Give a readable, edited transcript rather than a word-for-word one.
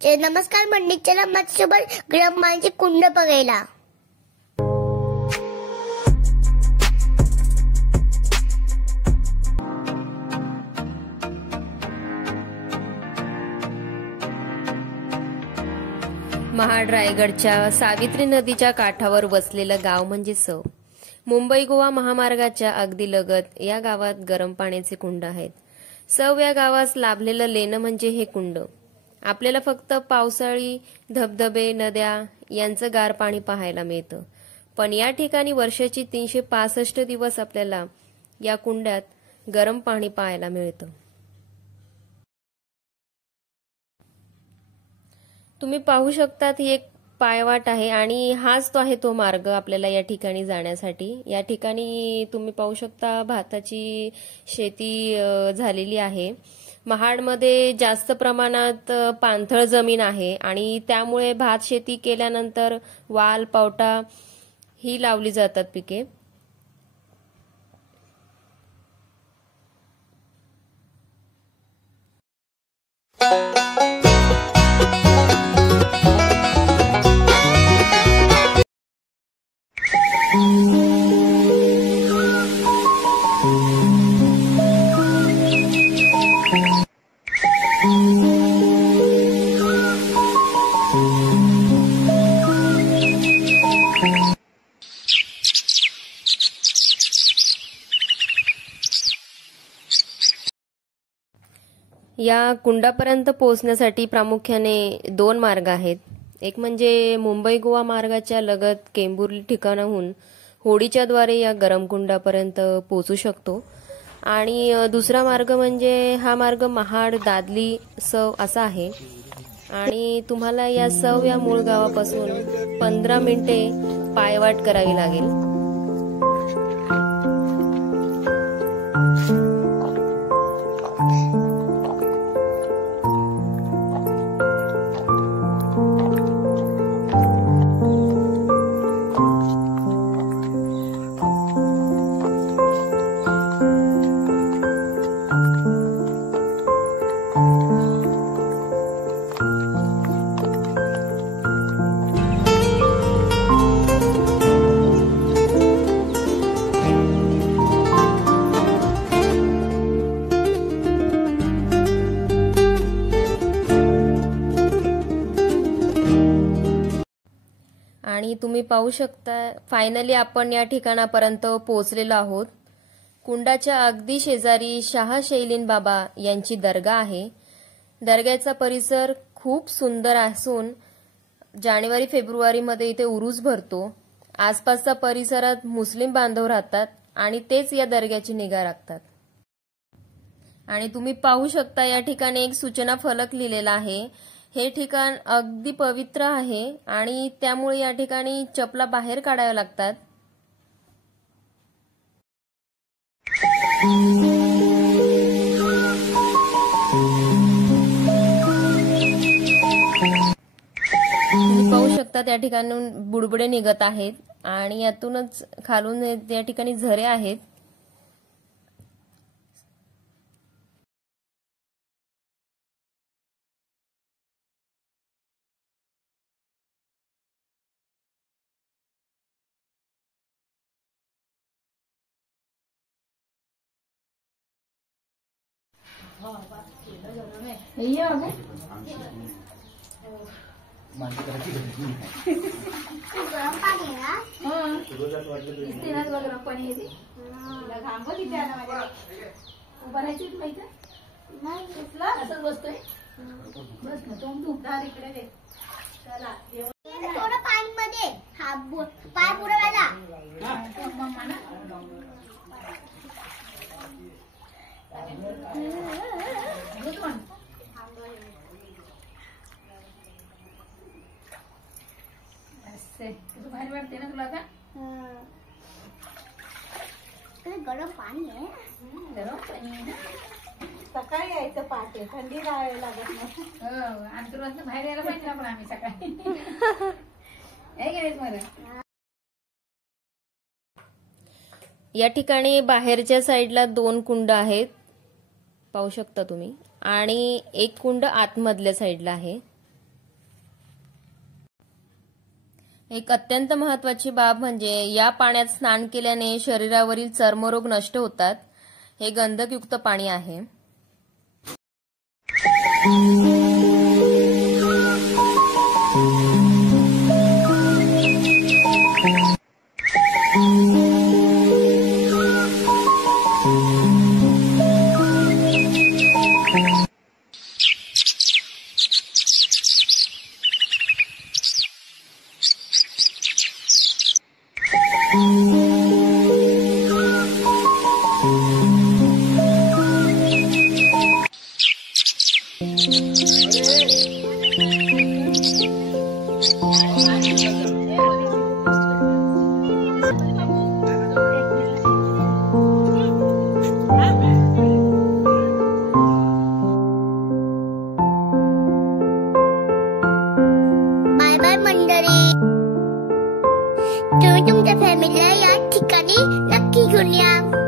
नमस्कार मंडळी, चला माझ्यासोबत गरम पाण्याची कुंड बघायला. महाड रायगडच्या सावित्री नदीच्या काठावर वसलेलं गाव म्हणजे सव. मुंबई गोवा महामार्गाच्या अगदी लगत या गावात गरम पाण्याचे कुंड आहेत. सव या गावास लाभलेलं लेणं म्हणजे हे कुंड. आपल्याला फक्त पावसाळी धबधबे, नद्या यांचं गार पाणी पाहायला मिळतं, पण या ठिकाणी वर्षाची 365 दिवस आपल्याला या कुंडात गरम पाणी पाहायला मिळतं. तुम्ही पाहू शकतात ही एक पायवाट आहे आणि हाच तो आहे तो मार्ग आपल्याला या ठिकाणी जाण्यासाठी. या ठिकाणी तुम्ही पाहू शकता भाताची शेती झालेली आहे. महाडमध्ये जास्त प्रमाणात पाणथळ जमीन आहे आणि त्यामुळे भात शेती केल्यानंतर वाल, पावटा ही लावली जातात पिके. या कुंडापर्यंत पोहोचण्यासाठी प्रामुख्याने 2 मार्ग आहेत. एक म्हणजे मुंबई गोवा मार्गाच्या लगत केंबुर्ली ठिकाणाहून होडीच्या द्वारे या गरम कुंडापर्यंत पोहोचू शकतो आणि दुसरा मार्ग म्हणजे हा मार्ग महाड, दादली, सव असा आहे आणि तुम्हाला या सव या मूळ गावापासून 15 मिनिटे पायवाट करावी लागेल. आणि तुम्ही पाहू शकता फायनली आपण या ठिकाणापर्यंत पोहोचलेलो आहोत. कुंडाच्या अगदी शेजारी शाह शैलीन बाबा यांची दर्गा आहे. दर्ग्याचा परिसर खूप सुंदर असून जानेवारी फेब्रुवारीमध्ये इथे उरूस भरतो. आसपासच्या परिसरात मुस्लिम बांधव राहतात आणि तेच या दर्ग्याची निगा राखतात. आणि तुम्ही पाहू शकता या ठिकाणी एक सूचना फलक लिहिलेला आहे. हे ठिकाण अगदी पवित्र आहे आणि त्यामुळे या ठिकाणी चपला बाहेर काढाव्या लागतात. तुम्ही पाहू शकता त्या ठिकाणून बुडबुडे निघत आहेत आणि यातूनच खालून त्या ठिकाणी झरे आहेत. थोडं पाणीमध्ये पाय बुडवायला भारी वाटते ना तुला? गरम पाणी आहे. गरम पाणी आहे ना. सकाळी यायचं पहाटे, थंडी राहावी लागत नाही. हो, अंतुरातनं बाहेर यायला पाहिजे आपण आम्ही सकाळी. हे गेलेच मला. या ठिकाणी बाहेरच्या साईडला 2 कुंड आहेत, पाहू शकता तुम्ही, आणि एक कुंड आतमधल्या साईडला आहे. एक अत्यंत महत्त्वाची बाब म्हणजे या पाण्यात स्नान केल्याने शरीरावरील चर्मरोग नष्ट होतात. हे गंधकयुक्त पाणी आहे. बाय बाय मंडळी. तुम्ही तुमच्या फॅमिलीला या ठिकाणी नक्की घेऊन या.